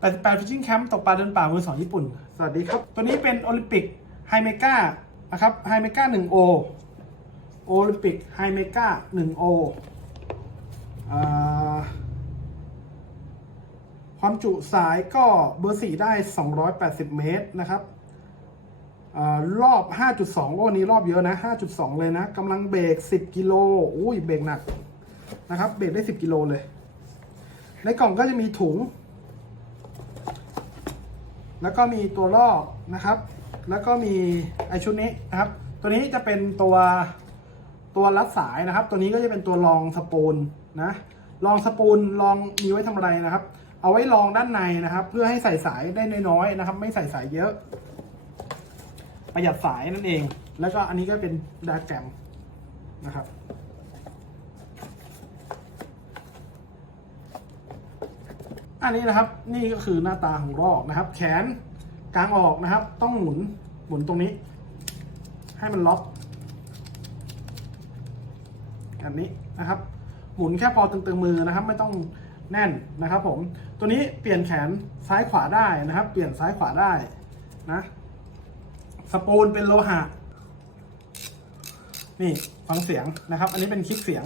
88 Fishing Camp ตกปลาเดินป่ามือสองญี่ปุ่น สวัสดีครับ ตัวนี้เป็นโอลิมปิกไฮเมกานะครับไฮเมกา 1 O โอลิมปิกไฮเมกา 1 O อ่าความจุสายก็เบอร์ 4 ได้ 280 เมตรนะครับอารอบ 5.2 โอ้นี้รอบเยอะนะ 5.2 เลยนะกำลังเบรก 10 กิโล อุ้ยเบรกหนักนะครับ เบรกได้ 10 กิโลเลย ในกล่องก็จะมีถุง แล้วก็มีตัวลอกนะครับ แล้วก็มีไอชุดนี้นะครับ ตัวนี้จะเป็นตัวตัวรัดสายนะครับ ตัวนี้ก็จะเป็นตัวรองสปูลนะรองสปูลรองมีไว้ทำอะไรนะครับ เอาไว้รองด้านในนะครับ เพื่อให้ใส่สายได้น้อยๆนะครับ ไม่ใส่สายเยอะ ประหยัดสายนั่นเอง แล้วก็อันนี้ก็เป็นดาแกรมนะครับ อันนี้นะครับนี่ก็คือหน้าตาของรอกนะครับ แขนกลางออกนะครับ ต้องหมุนหมุนตรงนี้ ให้มันล็อกอันนี้นะครับ หมุนแค่พอตึงๆมือนะครับ ไม่ต้องแน่นนะครับผมตัวนี้เปลี่ยนแขนซ้ายขวาได้นะครับ เปลี่ยนซ้ายขวาได้นะสปูลเป็นโลหะนี่ฟังเสียงนะครับ อันนี้เป็นคลิปเสียง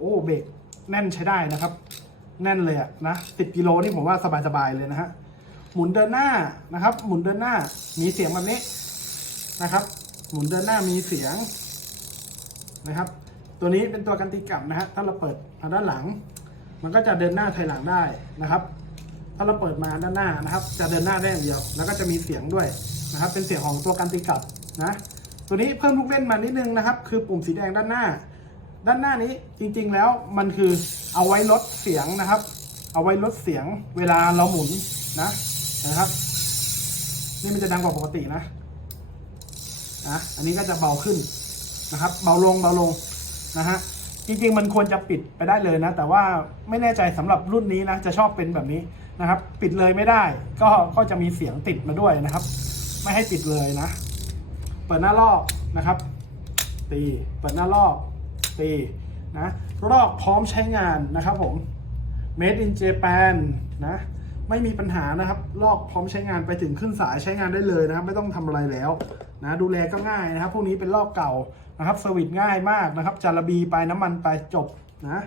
โอ้เบรกแน่นใช้ได้นะครับ แน่นเลยอะนะสิบกิโลนี่ผมว่าสบายๆเลยนะฮะหมุนเดินหน้านะครับ หมุนเดินหน้ามีเสียงแบบนี้นะครับ หมุนเดินหน้ามีเสียงนะครับ ตัวนี้เป็นตัวกันตีกลับนะฮะถ้าเราเปิดมาด้านหลัง มันก็จะเดินหน้าถอยหลังได้นะครับ ถ้าเราเปิดมาด้านหน้านะครับ จะเดินหน้าได้อย่างเดียว แล้วก็จะมีเสียงด้วยนะครับ เป็นเสียงของตัวกันตีกลับนะตัวนี้เพิ่มลูกเล่นมานิดนึงนะครับ คือปุ่มสีแดงด้านหน้า ด้านหน้านี้จริงๆแล้วมันคือเอาไว้ลดเสียงนะครับ เอาไว้ลดเสียงเวลาเราหมุนนะนะครับ นี่มันจะดังกว่าปกตินะนะอันนี้ก็จะเบาขึ้นนะครับ เบาลงเบาลงนะฮะจริงๆมันควรจะปิดไปได้เลยนะ แต่ว่าไม่แน่ใจสำหรับรุ่นนี้นะจะชอบเป็นแบบนี้นะครับ ปิดเลยไม่ได้ ก็ก็จะมีเสียงติดมาด้วยนะครับ ไม่ให้ปิดเลยนะ เปิดหน้าลอกนะครับ ตีเปิดหน้าลอก ตีนะลอกพร้อมใช้งานนะครับผม made in Japan นะไม่มีปัญหานะครับ ลอกพร้อมใช้งานไปถึงขึ้นสายใช้งานได้เลยนะครับ ไม่ต้องทำอะไรแล้วนะดูแลก็ง่ายนะครับ พวกนี้เป็นลอกเก่านะครับสวิตง่ายมากนะครับจาระบีไปน้ำมันไปจบนะ